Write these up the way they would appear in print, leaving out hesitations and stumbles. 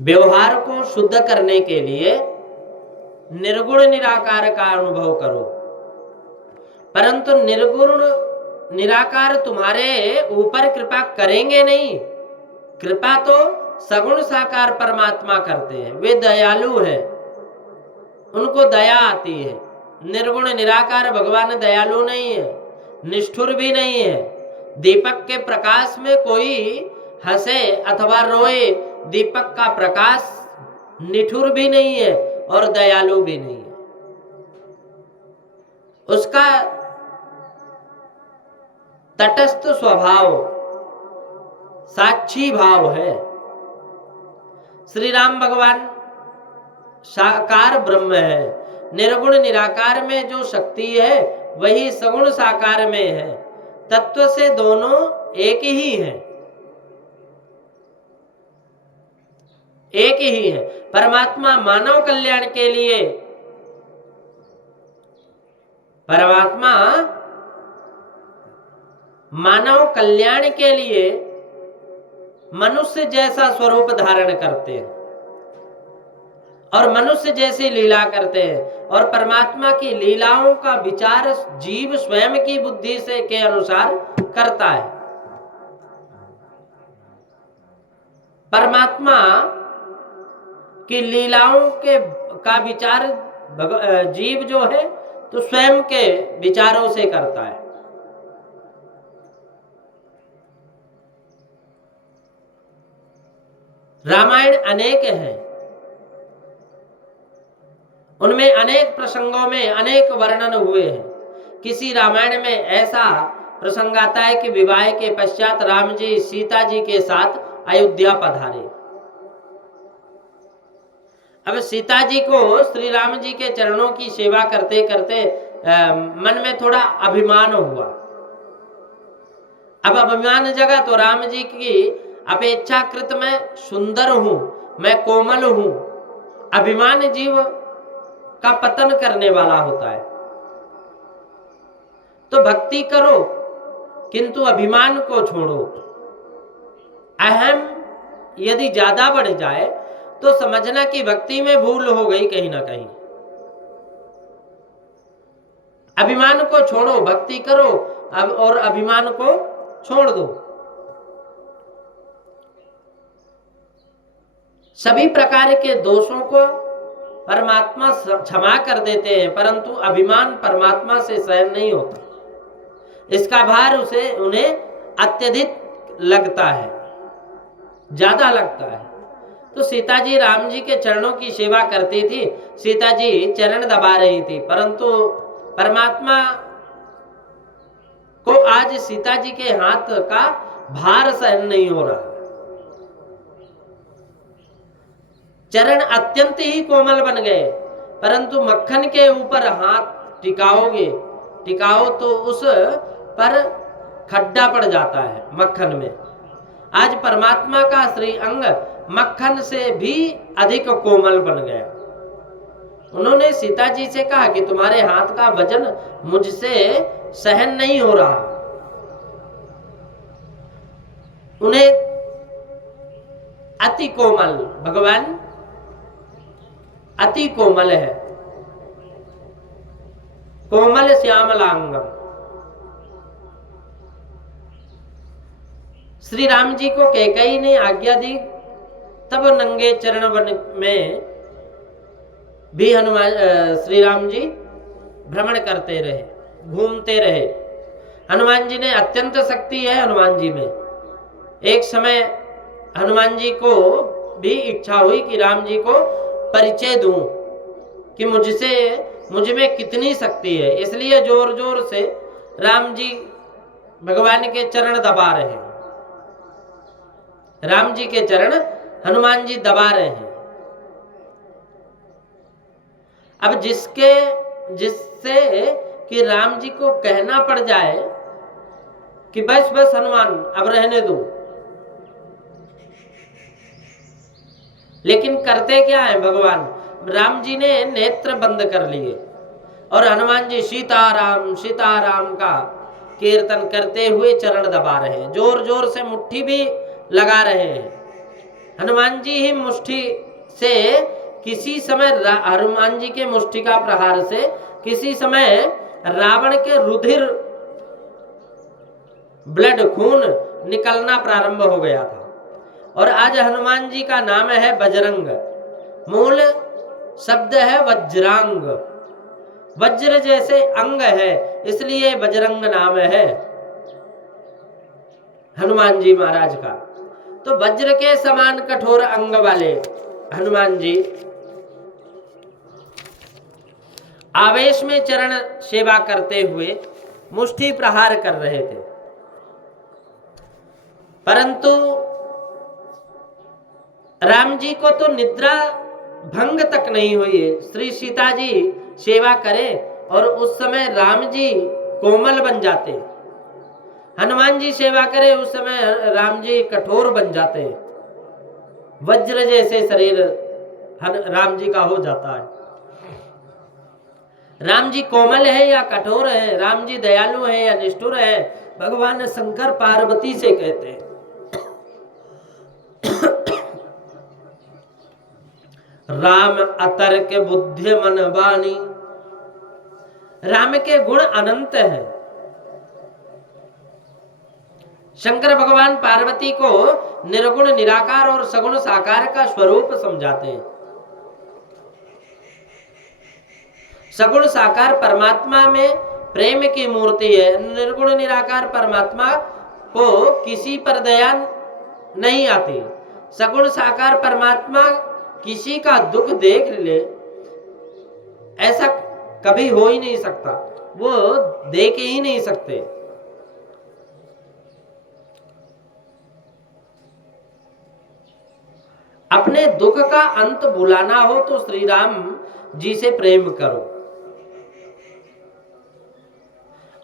व्यवहार को शुद्ध करने के लिए निर्गुण निराकार का अनुभव करो, परंतु निर्गुण निराकार तुम्हारे ऊपर कृपा करेंगे नहीं। कृपा तो सगुण साकार परमात्मा करते हैं, वे दयालु है, उनको दया आती है। निर्गुण निराकार भगवान दयालु नहीं है, निष्ठुर भी नहीं है। दीपक के प्रकाश में कोई हंसे अथवा रोए, दीपक का प्रकाश निठुर भी नहीं है और दयालु भी नहीं है। उसका तटस्थ स्वभाव साक्षी भाव है। श्री राम भगवान साकार ब्रह्म है, निर्गुण निराकार में जो शक्ति है वही सगुण साकार में है। तत्व से दोनों एक ही है, एक ही है। परमात्मा मानव कल्याण के लिए, परमात्मा मानव कल्याण के लिए मनुष्य जैसा स्वरूप धारण करते हैं और मनुष्य जैसी लीला करते हैं, और परमात्मा की लीलाओं का विचार जीव स्वयं की बुद्धि से के अनुसार करता है। परमात्मा की लीलाओं के का विचार जीव जो है तो स्वयं के विचारों से करता है। रामायण अनेक हैं, उनमें अनेक प्रसंगों में अनेक वर्णन हुए हैं। किसी रामायण में ऐसा प्रसंग आता है कि विवाह के पश्चात राम जी सीता जी के साथ अयोध्या पधारे। अब सीता जी को श्री राम जी के चरणों की सेवा करते करते मन में थोड़ा अभिमान हुआ। अब अभिमान जगा तो राम जी की अपेक्षाकृत मैं सुंदर हूं, मैं कोमल हूं। अभिमान जीव का पतन करने वाला होता है। तो भक्ति करो किंतु अभिमान को छोड़ो। अहम यदि ज्यादा बढ़ जाए तो समझना कि भक्ति में भूल हो गई कहीं ना कहीं। अभिमान को छोड़ो, भक्ति करो और अभिमान को छोड़ दो। सभी प्रकार के दोषों को परमात्मा क्षमा कर देते हैं, परंतु अभिमान परमात्मा से सहन नहीं होता। इसका भार उन्हें अत्यधिक लगता है, ज्यादा लगता है। तो सीता जी राम जी के चरणों की सेवा करती थी, सीता जी चरण दबा रही थी, परंतु परमात्मा को आज सीता जी के हाथ का भार सहन नहीं हो रहा। चरण अत्यंत ही कोमल बन गए, परंतु मक्खन के ऊपर हाथ टिकाओ तो उस पर खड्डा पड़ जाता है मक्खन में। आज परमात्मा का श्री अंग मक्खन से भी अधिक कोमल बन गया। उन्होंने सीता जी से कहा कि तुम्हारे हाथ का वजन मुझसे सहन नहीं हो रहा। उन्हें अति कोमल, भगवान अति कोमल है, कोमल श्यामलांगम। श्री राम जी को कैकेयी ने आज्ञा दी, तब नंगे चरण वन में भी हनुमान श्री राम जी भ्रमण करते रहे, घूमते रहे। हनुमान जी ने अत्यंत शक्ति है हनुमान जी में। एक समय हनुमान जी को भी इच्छा हुई कि राम जी को परिचय दूं कि मुझ में कितनी शक्ति है, इसलिए जोर जोर से राम जी भगवान के चरण दबा रहे हैं। राम जी के चरण हनुमान जी दबा रहे हैं। अब जिससे कि राम जी को कहना पड़ जाए कि बस बस हनुमान अब रहने दो, लेकिन करते क्या है भगवान? राम जी ने नेत्र बंद कर लिए और हनुमान जी सीताराम सीताराम का कीर्तन करते हुए चरण दबा रहे हैं, जोर जोर से मुट्ठी भी लगा रहे हैं। हनुमान जी ही मुष्टि से किसी समय हनुमान जी के मुष्टि का प्रहार से किसी समय रावण के रुधिर ब्लड खून निकलना प्रारंभ हो गया था। और आज हनुमान जी का नाम है बजरंग, मूल शब्द है वज्रांग, वज्र जैसे अंग है, इसलिए बजरंग नाम है हनुमान जी महाराज का। तो वज्र के समान कठोर अंग वाले हनुमान जी आवेश में चरण सेवा करते हुए मुष्टि प्रहार कर रहे थे, परंतु राम जी को तो निद्रा भंग तक नहीं हुई। श्री सीता जी सेवा करें और उस समय राम जी कोमल बन जाते, हनुमान जी सेवा करें उस समय राम जी कठोर बन जाते, वज्र जैसे शरीर राम जी का हो जाता है। राम जी कोमल है या कठोर है, राम जी दयालु है या निष्ठुर है, भगवान शंकर पार्वती से कहते हैं। राम अतर्क बुद्धि मन बानी, राम के गुण अनंत है। शंकर भगवान पार्वती को निर्गुण निराकार और सगुण साकार का स्वरूप समझाते हैं। सगुण साकार परमात्मा में प्रेम की मूर्ति है, निर्गुण निराकार परमात्मा को किसी पर दया नहीं आती। सगुण साकार परमात्मा किसी का दुख देख ले ऐसा कभी हो ही नहीं सकता, वो देख ही नहीं सकते। अपने दुख का अंत बुलाना हो तो श्री राम जी से प्रेम करो।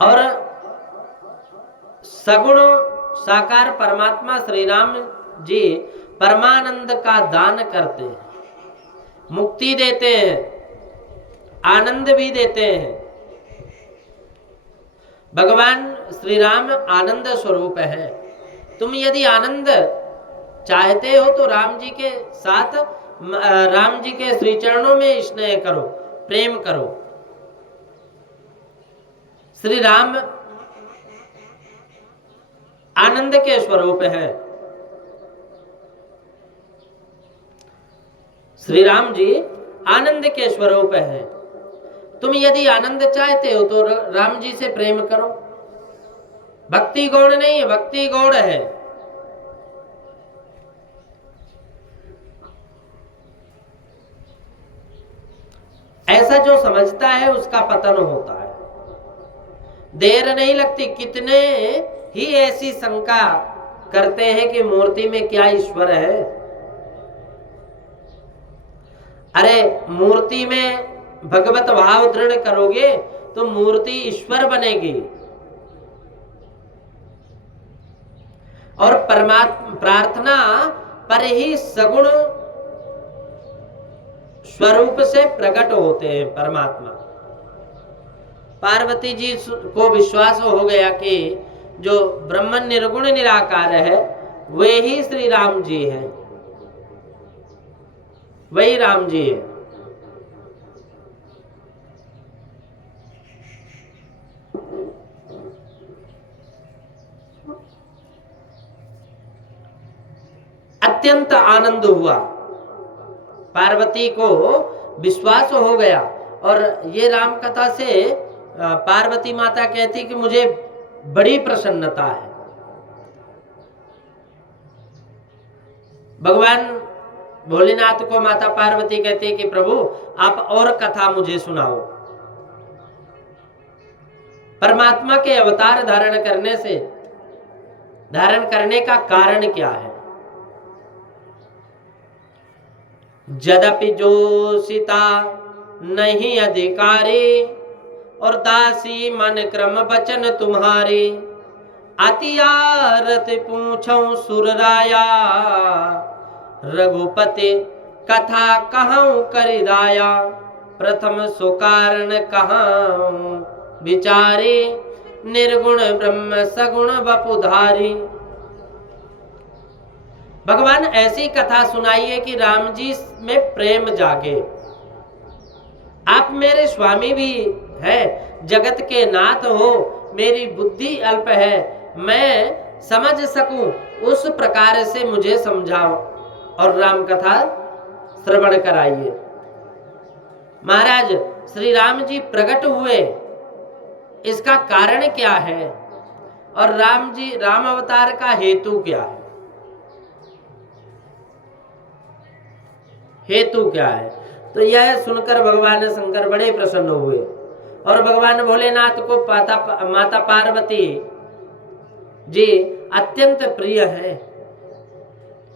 और सगुण साकार परमात्मा श्री राम जी परमानंद का दान करते हैं, मुक्ति देते हैं, आनंद भी देते हैं। भगवान श्री राम आनंद स्वरूप है। तुम यदि आनंद चाहते हो तो राम जी के साथ, राम जी के श्री चरणों में स्नेह करो, प्रेम करो। श्री राम आनंद के स्वरूप है। श्री राम जी आनंद के स्वरूप है। तुम यदि आनंद चाहते हो तो राम जी से प्रेम करो। भक्ति गौण नहीं है, भक्ति गौण है। ऐसा जो समझता है उसका पतन होता है, देर नहीं लगती। कितने ही ऐसी शंका करते हैं कि मूर्ति में क्या ईश्वर है। अरे मूर्ति में भगवत भाव दृढ़ करोगे तो मूर्ति ईश्वर बनेगी। और प्रार्थना पर ही सगुण स्वरूप से प्रकट होते हैं परमात्मा। पार्वती जी को विश्वास हो गया कि जो ब्रह्म निर्गुण निराकार है वे ही श्री राम जी हैं, वही राम जी है। अत्यंत आनंद हुआ, पार्वती को विश्वास हो गया। और ये राम कथा से पार्वती माता कहती कि मुझे बड़ी प्रसन्नता है। भगवान भोलेनाथ को माता पार्वती कहती कि प्रभु आप और कथा मुझे सुनाओ। परमात्मा के अवतार धारण करने का कारण क्या है? यद्यपि जो सीता नहीं अधिकारी और दासी मन क्रम बचन तुम्हारे, अति आरत पूछऊं सुरराया, रघुपति कथा कहूं करिदाया, प्रथम सुकारण कहूं विचारे, निर्गुण ब्रह्म सगुण वपुधारी। भगवान ऐसी कथा सुनाइए कि राम जी में प्रेम जागे। आप मेरे स्वामी भी है, जगत के नाथ हो, मेरी बुद्धि अल्प है, मैं समझ सकूं उस प्रकार से मुझे समझाओ और राम कथा श्रवण कराइए। महाराज श्री राम जी प्रकट हुए, इसका कारण क्या है और राम अवतार का हेतु क्या है? हेतु क्या है? तो यह सुनकर भगवान शंकर बड़े प्रसन्न हुए और भगवान भोलेनाथ को माता पार्वती जी अत्यंत प्रिय है।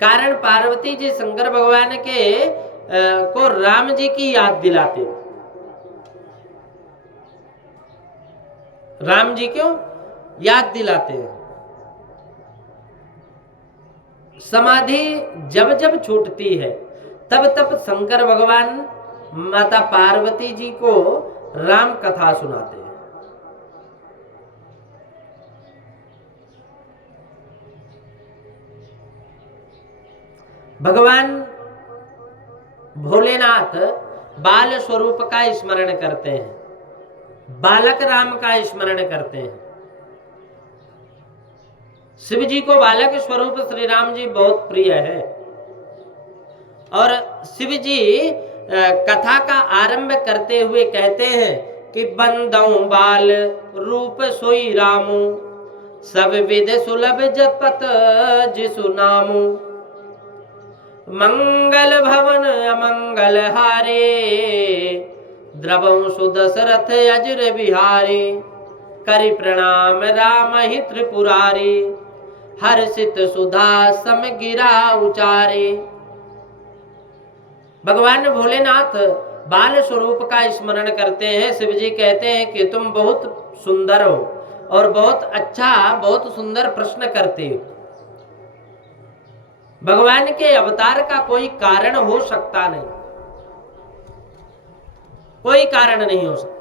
कारण पार्वती जी शंकर भगवान के को राम जी की याद दिलाते। राम जी क्यों याद दिलाते हैं? समाधि जब जब छूटती है तब तब शंकर भगवान माता पार्वती जी को राम कथा सुनाते हैं। भगवान भोलेनाथ बाल स्वरूप का स्मरण करते हैं, बालक राम का स्मरण करते हैं। शिव जी को बालक स्वरूप श्री राम जी बहुत प्रिय है और शिव जी कथा का आरंभ करते हुए कहते हैं कि बंदौ बाल रूप सोई रामू, सब विध सुलभ जपत जिसु नामू, मंगल भवन अमंगल हारे, द्रवं सुदशरथ अजर बिहारी, करि प्रणाम राम ही त्रिपुरारी, हर्षित सुधा सम गिरा उचारे। भगवान भोलेनाथ बाल स्वरूप का स्मरण करते हैं। शिव जी कहते हैं कि तुम बहुत सुंदर हो और बहुत अच्छा, बहुत सुंदर प्रश्न करते हो। भगवान के अवतार का कोई कारण हो सकता नहीं, कोई कारण नहीं हो सकता।